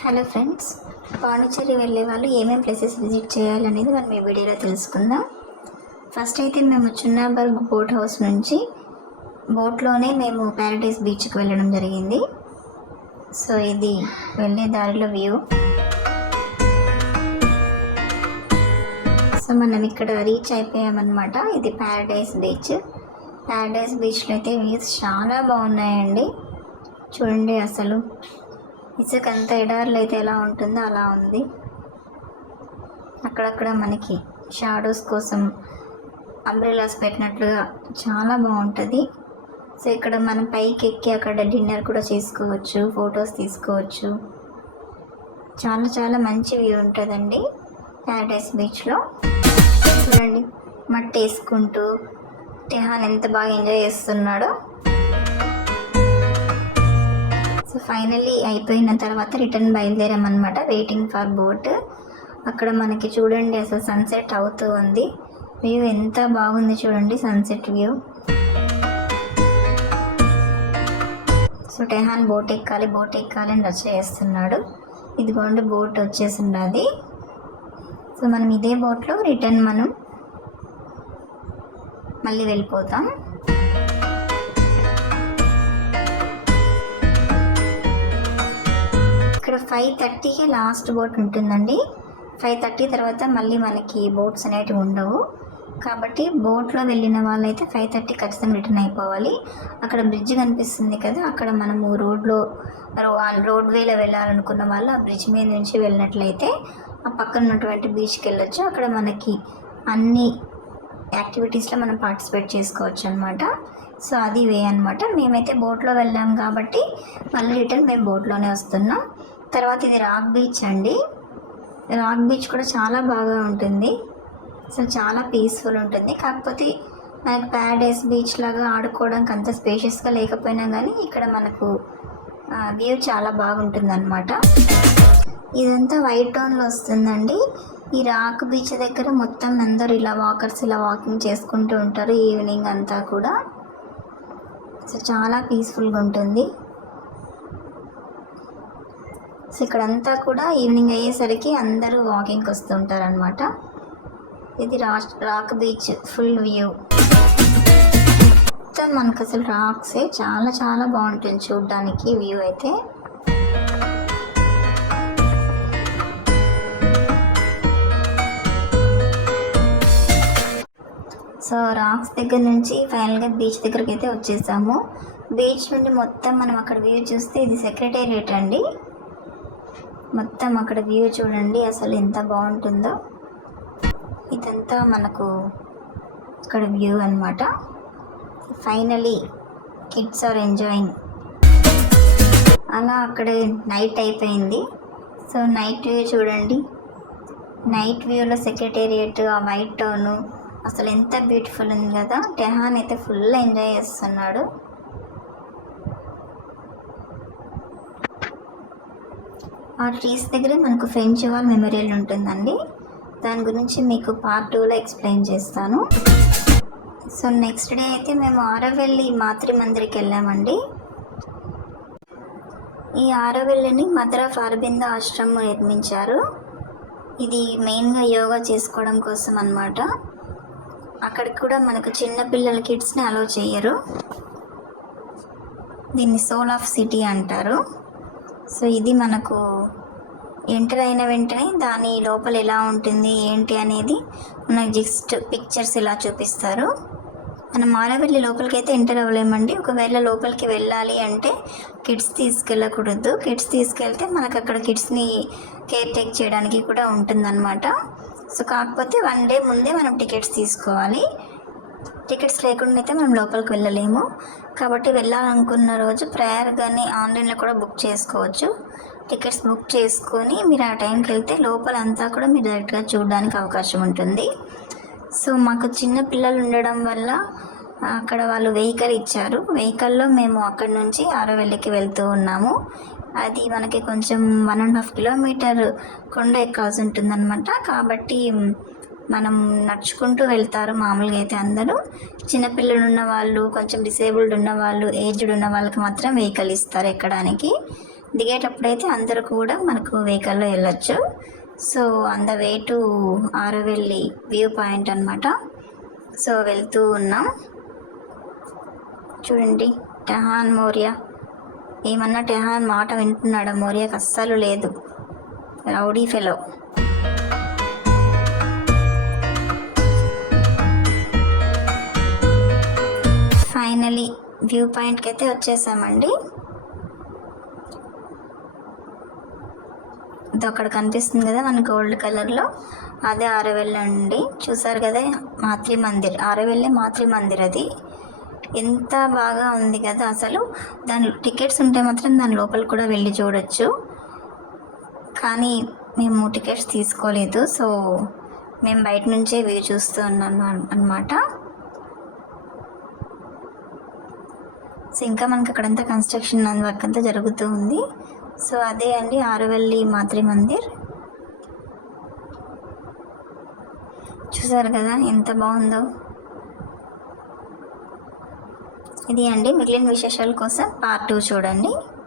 Hello friends, Pondicherry వెళ్ళే వాళ్ళు ఏమేమి ప్లేసెస్ విజిట్ చేయాలనేది మనం ఈ వీడియోలో తెలుసుకుందాం. ఫస్ట్ అయితే మేము చున్నాబర్గ్ బోట్ హౌస్ నుంచి బోట్లోనే మేము ప్యారడైస్ బీచ్కి వెళ్ళడం జరిగింది. సో ఇది వెళ్ళే దారిలో వ్యూ. సో మనం ఇక్కడ రీచ్ అయిపోయామన్నమాట. ఇది ప్యారడైస్ బీచ్. ప్యారడైస్ బీచ్లో అయితే వ్యూస్ చాలా బాగున్నాయండి. చూడండి, అసలు ఇసుక అంత ఎడార్లు అయితే ఎలా ఉంటుందో అలా ఉంది. అక్కడక్కడ మనకి షాడోస్ కోసం అంబ్రెలాస్ పెట్టినట్లుగా చాలా బాగుంటుంది. సో ఇక్కడ మనం పైకి ఎక్కి అక్కడ డిన్నర్ కూడా చేసుకోవచ్చు, ఫొటోస్ తీసుకోవచ్చు. చాలా చాలా మంచి వ్యూ ఉంటుందండి ప్యారడైస్ బీచ్లో. చూడండి, మట్టి వేసుకుంటూ టెహాన్ ఎంత బాగా ఎంజాయ్ చేస్తున్నాడో. సో ఫైనల్లీ అయిపోయిన తర్వాత రిటర్న్ బయలుదేరామన్నమాట, వెయిటింగ్ ఫర్ బోట్. అక్కడ మనకి చూడండి అసలు సన్సెట్ అవుతూ ఉంది. వ్యూ ఎంత బాగుంది చూడండి, సన్సెట్ వ్యూ. సో టెహాన్ బోట్ ఎక్కాలి అని రచ్చ చేస్తున్నాడు. ఇదిగోండి బోట్ వచ్చేసింది. సో మనం ఇదే బోట్లో రిటర్న్ మనం మళ్ళీ వెళ్ళిపోతాం. ఇక్కడ 5:30కి లాస్ట్ బోట్ ఉంటుందండి. 5:30 తర్వాత మళ్ళీ మనకి బోట్స్ అనేవి ఉండవు. కాబట్టి బోట్లో వెళ్ళిన వాళ్ళైతే 5:30 ఖచ్చితంగా రిటర్న్ అయిపోవాలి. అక్కడ బ్రిడ్జ్ కనిపిస్తుంది కదా, అక్కడ మనము రోడ్ వేలో వెళ్ళాలనుకున్న వాళ్ళు ఆ బ్రిడ్జ్ మీద నుంచి వెళ్ళినట్లయితే ఆ పక్కన ఉన్నటువంటి బీచ్కి వెళ్ళొచ్చు. అక్కడ మనకి అన్ని యాక్టివిటీస్లో మనం పార్టిసిపేట్ చేసుకోవచ్చు అనమాట. సో అది వే అనమాట. మేమైతే బోట్లో వెళ్ళాం కాబట్టి మళ్ళీ రిటర్న్ మేము బోట్లోనే వస్తున్నాం. తర్వాత ఇది రాక్ బీచ్ అండి. రాక్ బీచ్ కూడా చాలా బాగా ఉంటుంది, అసలు చాలా పీస్ఫుల్ ఉంటుంది. కాకపోతే మనకు ప్యారడైస్ బీచ్ లాగా ఆడుకోవడానికి అంత స్పేషియస్గా లేకపోయినా కానీ ఇక్కడ మనకు వ్యూ చాలా బాగుంటుంది అనమాట. ఇదంతా వైట్ టౌన్లో వస్తుందండి. ఈ రాక్ బీచ్ దగ్గర మొత్తం అందరూ ఇలా వాకర్స్ ఇలా వాకింగ్ చేసుకుంటూ ఉంటారు ఈవినింగ్ అంతా కూడా. సో చాలా పీస్ఫుల్గా ఉంటుంది. సో ఇక్కడంతా కూడా ఈవినింగ్ అయ్యేసరికి అందరూ వాకింగ్కి వస్తూ ఉంటారు అనమాట. ఇది రాక్ బీచ్ ఫుల్ వ్యూ. మొత్తం మనకు అసలు రాక్సే, చాలా చాలా బాగుంటుంది చూడడానికి వ్యూ అయితే. సో రాక్స్ దగ్గర నుంచి ఫైనల్గా బీచ్ దగ్గరికి అయితే వచ్చేసాము. బీచ్ నుండి మొత్తం మనం అక్కడ వ్యూ చూస్తే ఇది సెక్రటేరియట్ అండి. మొత్తం అక్కడ వ్యూ చూడండి అసలు ఎంత బాగుంటుందో. ఇదంతా మనకు అక్కడ వ్యూ అనమాట. Finally kids are enjoying. అలా అక్కడే నైట్ అయిపోయింది. సో నైట్ వ్యూ చూడండి. నైట్ వ్యూలో సెక్రటేరియట్, ఆ వైట్ టౌన్ అసలు ఎంత బ్యూటిఫుల్ ఉంది కదా. టెహాన్ అయితే ఫుల్ ఎంజాయ్ చేస్తున్నాడు. ఆ ట్రీస్ దగ్గర మనకు ఫ్రెంచ్ వాల్ మెమోరియల్ ఉంటుందండి. దాని గురించి మీకు పార్ట్ 2లో ఎక్స్ప్లెయిన్ చేస్తాను. సో నెక్స్ట్ డే అయితే మేము ఆరవెల్లి మాతృ మందిర్కి వెళ్ళామండి. ఈ ఆరవెల్లిని మదర్ ఆఫ్ అరబిందో ఆశ్రమం నిర్మించారు. ఇది మెయిన్గా యోగా చేసుకోవడం కోసం అన్నమాట. అక్కడికి కూడా మనకు చిన్నపిల్లల కిడ్స్ని అలౌ చేయరు. దీన్ని సోల్ ఆఫ్ సిటీ అంటారు. సో ఇది మనకు ఎంటర్ అయిన వెంటనే దాని లోపల ఎలా ఉంటుంది ఏంటి అనేది మనకు జస్ట్ పిక్చర్స్ ఇలా చూపిస్తారు. మనం ఆరవెల్లి లోపలికి అయితే ఎంటర్ అవ్వలేమండి. ఒకవేళ లోపలికి వెళ్ళాలి అంటే కిడ్స్ తీసుకెళ్ళకూడదు. కిడ్స్ తీసుకెళ్తే మనకు అక్కడ కిడ్స్ని కేర్ టేక్ చేయడానికి కూడా ఉంటుందన్నమాట. సో కాకపోతే 1 డే ముందే మనం టికెట్స్ తీసుకోవాలి. టికెట్స్ లేకుండా అయితే మనం లోపలికి వెళ్ళలేము. కాబట్టి వెళ్ళాలనుకున్న రోజు ప్రయర్గానే ఆన్లైన్లో కూడా బుక్ చేసుకోవచ్చు. టికెట్స్ బుక్ చేసుకొని మీరు ఆ టైంకి వెళ్తే లోపల అంతా కూడా మీరు డైరెక్ట్గా చూడడానికి అవకాశం ఉంటుంది. సో మాకు చిన్న పిల్లలు ఉండడం వల్ల అక్కడ వాళ్ళు వెహికల్ ఇచ్చారు. వెహికల్లో మేము అక్కడి నుంచి ఆరవెల్లికి వెళ్తూ ఉన్నాము. అది మనకి కొంచెం 1.5 కిలోమీటర్ కొండ ఎక్కాల్సి ఉంటుందన్నమాట. కాబట్టి మనం నడుచుకుంటూ వెళ్తారు మామూలుగా అయితే అందరూ. చిన్నపిల్లలు ఉన్న వాళ్ళు, కొంచెం డిసేబుల్డ్ ఉన్న వాళ్ళు, ఏజ్డ్ ఉన్న వాళ్ళకి మాత్రం వెహికల్ ఇస్తారు ఎక్కడానికి. దిగేటప్పుడైతే అందరూ కూడా మనకు వెహికల్లో వెళ్ళొచ్చు. So on the way to Aravelli view point అనమాట. సో వెళ్తూ ఉన్నాం. చూడండి టెహాన్ మోరియా ఏమన్నా టెహాన్ మాట వింటున్నాడా? మోరియాకి అస్సలు లేదు, రౌడీ ఫెలో. ఫైనలీ వ్యూ పాయింట్కి అయితే వచ్చేసామండి. ఇది అక్కడ కనిపిస్తుంది కదా మన గోల్డ్ కలర్లో, అదే ఆరవెల్లి అండి. చూసారు కదా మాతృ మందిర్, ఆరవెల్లి మాతృ మందిర్. అది ఎంత బాగా ఉంది కదా అసలు. దాని టికెట్స్ ఉంటే మాత్రం దాని లోపల కూడా వెళ్ళి చూడొచ్చు, కానీ మేము టికెట్స్ తీసుకోలేదు. సో మేము బయట నుంచే వ్యూ చూస్తూ ఉన్నాను అన్నమాట. సో ఇంకా మనకి అక్కడంతా కన్స్ట్రక్షన్ వర్క్ అంతా జరుగుతూ ఉంది. సో అదే అండి ఆరవెల్లి మాతృ మందిర్. చూసారు కదా ఎంత బాగుందో. ఇది అండి, మిగిలిన విశేషాల కోసం పార్ట్ 2 చూడండి.